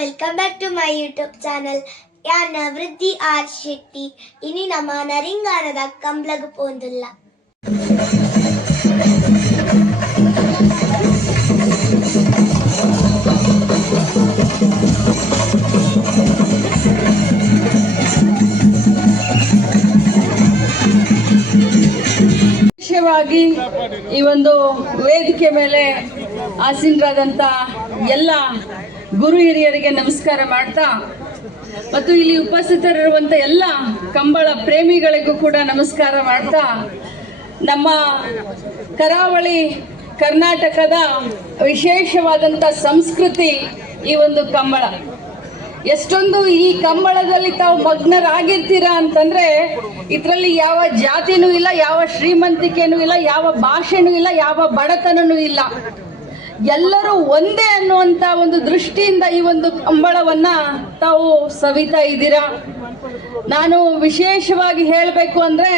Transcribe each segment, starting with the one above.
Welcome back to my YouTube channel. ಯಾನ ವೃದ್ಧಿ R Shetty ಇನಿ ನಮ್ಮ ನರಿಂಗಾನದ ಕಂಬ್ಲಗು ಪೋಂದುಲ್ಲ. ವಿಶೇಷವಾಗಿ ಈ ಒಂದು ವೇದಿಕೆ ಮೇಲೆ ಆಸೀನರಾದಂಥ ಎಲ್ಲ ಗುರು ಹಿರಿಯರಿಗೆ ನಮಸ್ಕಾರ ಮಾಡ್ತಾ ಮತ್ತು ಇಲ್ಲಿ ಉಪಸ್ಥಿತರಿರುವಂಥ ಎಲ್ಲ ಕಂಬಳ ಪ್ರೇಮಿಗಳಿಗೂ ಕೂಡ ನಮಸ್ಕಾರ ಮಾಡ್ತಾ, ನಮ್ಮ ಕರಾವಳಿ ಕರ್ನಾಟಕದ ವಿಶೇಷವಾದಂಥ ಸಂಸ್ಕೃತಿ ಈ ಒಂದು ಕಂಬಳ. ಎಷ್ಟೊಂದು ಈ ಕಂಬಳದಲ್ಲಿ ತಾವು ಮಗ್ನರಾಗಿರ್ತೀರಾ ಅಂತಂದ್ರೆ, ಇದರಲ್ಲಿ ಯಾವ ಜಾತಿನೂ ಇಲ್ಲ, ಯಾವ ಶ್ರೀಮಂತಿಕೆನೂ ಇಲ್ಲ, ಯಾವ ಭಾಷೆನೂ ಇಲ್ಲ, ಯಾವ ಬಡತನನೂ ಇಲ್ಲ. ಎಲ್ಲರೂ ಒಂದೇ ಅನ್ನುವಂಥ ಒಂದು ದೃಷ್ಟಿಯಿಂದ ಈ ಒಂದು ಕಂಬಳವನ್ನ ತಾವು ಸವಿತಾ ಇದ್ದೀರಾ. ನಾನು ವಿಶೇಷವಾಗಿ ಹೇಳಬೇಕು ಅಂದ್ರೆ,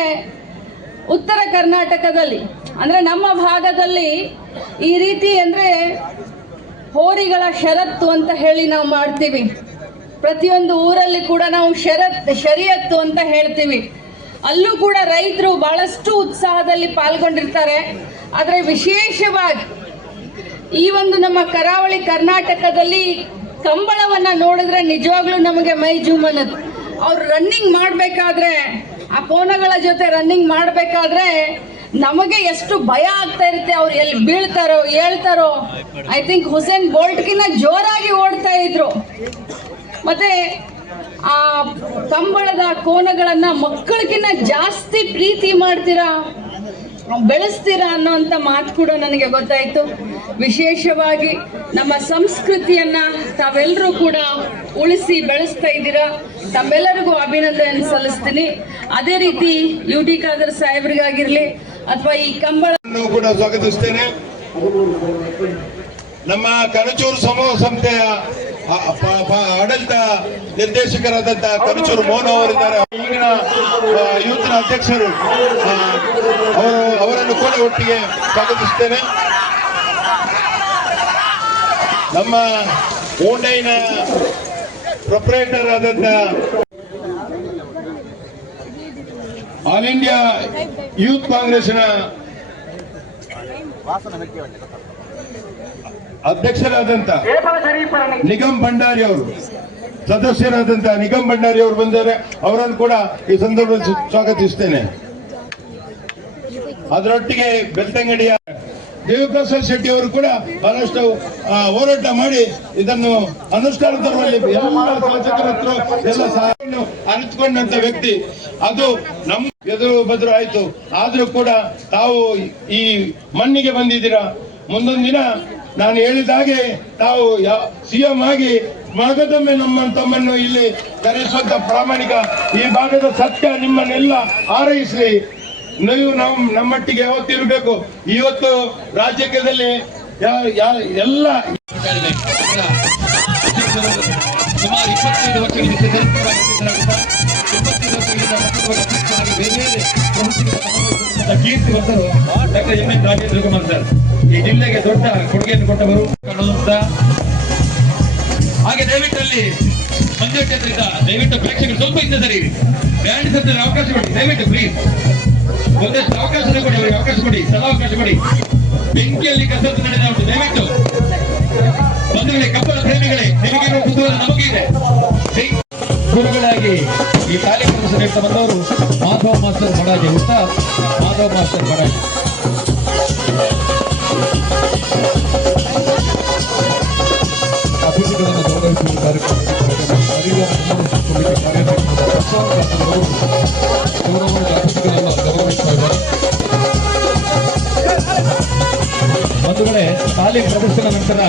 ಉತ್ತರ ಕರ್ನಾಟಕದಲ್ಲಿ ಅಂದ್ರೆ ನಮ್ಮ ಭಾಗದಲ್ಲಿ ಈ ರೀತಿ ಅಂದ್ರೆ ಹೋರಿಗಳ ಷರತ್ತು ಅಂತ ಹೇಳಿ ನಾವು ಮಾಡ್ತೀವಿ. ಪ್ರತಿಯೊಂದು ಊರಲ್ಲಿ ಕೂಡ ನಾವು ಶರಿಯತ್ತು ಅಂತ ಹೇಳ್ತೀವಿ. ಅಲ್ಲೂ ಕೂಡ ರೈತರು ಬಹಳಷ್ಟು ಉತ್ಸಾಹದಲ್ಲಿ ಪಾಲ್ಗೊಂಡಿರ್ತಾರೆ. ಆದರೆ ವಿಶೇಷವಾಗಿ ಈ ಒಂದು ನಮ್ಮ ಕರಾವಳಿ ಕರ್ನಾಟಕದಲ್ಲಿ ಕಂಬಳವನ್ನ ನೋಡಿದ್ರೆ ನಿಜವಾಗ್ಲೂ ನಮಗೆ ಮೈ ಜೂಮ್ ಅನ್ನೋದು. ಅವ್ರು ರನ್ನಿಂಗ್ ಮಾಡಬೇಕಾದ್ರೆ, ಆ ಕೋನಗಳ ಜೊತೆ ರನ್ನಿಂಗ್ ಮಾಡಬೇಕಾದ್ರೆ ನಮಗೆ ಎಷ್ಟು ಭಯ ಆಗ್ತಾ ಇರುತ್ತೆ. ಅವ್ರು ಎಲ್ಲಿ ಬೀಳ್ತಾರೋ ಹೇಳ್ತಾರೋ. ಐ ಥಿಂಕ್ ಹುಸೇನ್ ಬೋಲ್ಟ್ಗಿನ್ನ ಜೋರಾಗಿ ಓಡ್ತಾ ಇದ್ರು. ಮತ್ತೆ ಆ ಕಂಬಳದ ಕೋನಗಳನ್ನ ಮಕ್ಕಳಿಗಿನ್ನ ಜಾಸ್ತಿ ಪ್ರೀತಿ ಮಾಡ್ತೀರಾ, ಬೆಳೆಸ್ತೀರಾ ಅನ್ನೋಂಥ ಮಾತು ಕೂಡ ನನಗೆ ಗೊತ್ತಾಯ್ತು. ವಿಶೇಷವಾಗಿ ನಮ್ಮ ಸಂಸ್ಕೃತಿಯನ್ನ ತಾವೆಲ್ಲರೂ ಕೂಡ ಉಳಿಸಿ ಬೆಳೆಸ್ತಾ ಇದ್ದೀರಾ. ತಮ್ಮೆಲ್ಲರಿಗೂ ಅಭಿನಂದನೆ ಸಲ್ಲಿಸ್ತೀನಿ. ಅದೇ ರೀತಿ ಯುಟಿ ಖಾದರ್ ಸಾಹೇಬ್ರಿಗಾಗಿರ್ಲಿ ಅಥವಾ ಈ ಕಂಬಳ ಕೂಡ ಸ್ವಾಗತಿಸ್ತೇನೆ. ನಮ್ಮ ಕನಚೂರು ಸಮೂಹ ಸಂಸ್ಥೆಯ ಆಡಳಿತ ನಿರ್ದೇಶಕರಾದಂತಹ ಕನಚೂರು ಮೋಹನ್ ಅವರಿದ್ದಾರೆ. ಈಗಿನ ಯೂತ್ನ ಅಧ್ಯಕ್ಷರು, ಅವರನ್ನು ಕೂಡ ಒಟ್ಟಿಗೆ ಸ್ವಾಗತಿಸ್ತೇನೆ. ನಮ್ಮ ಓಂಡೈನ ಪ್ರೊಪ್ರೈಟರ್ ಆದಂತ ಆಲ್ ಇಂಡಿಯಾ ಯೂತ್ ಕಾಂಗ್ರೆಸ್ನ ಅಧ್ಯಕ್ಷರಾದಂತ ನಿಗಮ್ ಭಂಡಾರಿ ಅವರು, ಸದಸ್ಯರಾದಂತ ನಿಗಮ್ ಭಂಡಾರಿ ಅವರು ಬಂದರೆ ಅವರನ್ನು ಕೂಡ ಈ ಸಂದರ್ಭದಲ್ಲಿ ಸ್ವಾಗತಿಸ್ತೇನೆ. ಅದರೊಟ್ಟಿಗೆ ಬೆಳ್ತಂಗಡಿಯ ದೇವಪ್ರಸಾದ್ ಶೆಟ್ಟಿ ಅವರು ಕೂಡ ಬಹಳಷ್ಟು ಹೋರಾಟ ಮಾಡಿ ಇದನ್ನು ಅನುಷ್ಠಾನ ತರುವಲ್ಲಿ ಎಲ್ಲ ಶಾಸಕರ ಹತ್ರ ಎಲ್ಲ ಸಹಾಯವನ್ನು ಅರಿತುಕೊಂಡಂತ ವ್ಯಕ್ತಿ. ಅದು ನಮ್ಮ ಎದುರು ಬದ್ರು ಆಯ್ತು. ಆದ್ರೂ ಕೂಡ ತಾವು ಈ ಮಣ್ಣಿಗೆ ಬಂದಿದ್ದೀರಾ. ಮುಂದೊಂದು ದಿನ ನಾನು ಹೇಳಿದ ಹಾಗೆ ತಾವು ಸಿಎಂ ಆಗಿ ಮಗದೊಮ್ಮೆ ತಮ್ಮನ್ನು ಇಲ್ಲಿ ಕರೆಸುವಂತ ಪ್ರಾಮಾಣಿಕ ಈ ಭಾಗದ ಸತ್ಯ ನಿಮ್ಮನ್ನೆಲ್ಲ ಹಾರೈಸಲಿ. ನೀವು ನಮ್ಮೊಟ್ಟಿಗೆ ಯಾವತ್ತಿರಬೇಕು. ಇವತ್ತು ರಾಜ್ಯದಲ್ಲಿ ಎಲ್ಲ ಸುಮಾರು 25 ವರ್ಷಗಳಿಂದ ಕೀರ್ತಿವಂತರು doctor M N Rajendra Kumar sir ಈ ಜಿಲ್ಲೆಗೆ ದೊಡ್ಡ ಕೊಡುಗೆಯನ್ನು ಕೊಟ್ಟವರು ಕಾಣುವಂತ. ಹಾಗೆ ದಯವಿಟ್ಟಲ್ಲಿ ಮಂಜು ಕ್ಷೇತ್ರದಿಂದ ದಯವಿಟ್ಟು ಪ್ರೇಕ್ಷಕರು ಸ್ವಲ್ಪ ಇಂದ ಸರಿ ಬ್ಯಾಂಡ್ ಸತ್ತರ ಅವಕಾಶ ಕೊಡಿ ದಯವಿಟ್ಟು ಪ್ಲೀಸ್. ಒಂದಷ್ಟು ಅವಕಾಶ ಕೊಡಿ, ಅವರಿಗೆ ಅವಕಾಶ ಕೊಡಿ, ಸದಾವಕಾಶ ಕೊಡಿ. ಬೆಂಕಿಯಲ್ಲಿ ಕಸರತ್ತು ನಡೆದ ಉಂಟು. ದಯವಿಟ್ಟು ಬಂಧುಗಳೇ, ಕಬ್ಬಳ ಪ್ರೇಮಿಗಳೇ, ನಿಮಗಿರುವ ಕುತೂಹಲ ನಮಗಿದೆ. ಗುರುಗಳಾಗಿ ಈ ಕಾರ್ಯಕ್ರಮ ನೀಡ್ತಾ ಬಂದವರು ಮಾಧವ ಮಾಸ್ಟರ್ ಬಡಾಜಿ, ಉತ್ಸಾಹ ಮಾಧವ ಮಾಸ್ಟರ್ ಬಡಾಜಿ. ಅತಿಥಿಗಳನ್ನು ಗೌರವಿಸುವ ಕಾರ್ಯಕ್ರಮದಲ್ಲಿ ಅತಿಥಿಗಳೆಲ್ಲ ಗೌರವಿಸ್ತಾ ಇದ್ದಾರೆ. ಬಂಧುಗಳೇ, ತಾಲೀಮ್ ಪ್ರದರ್ಶನ ನಂತರ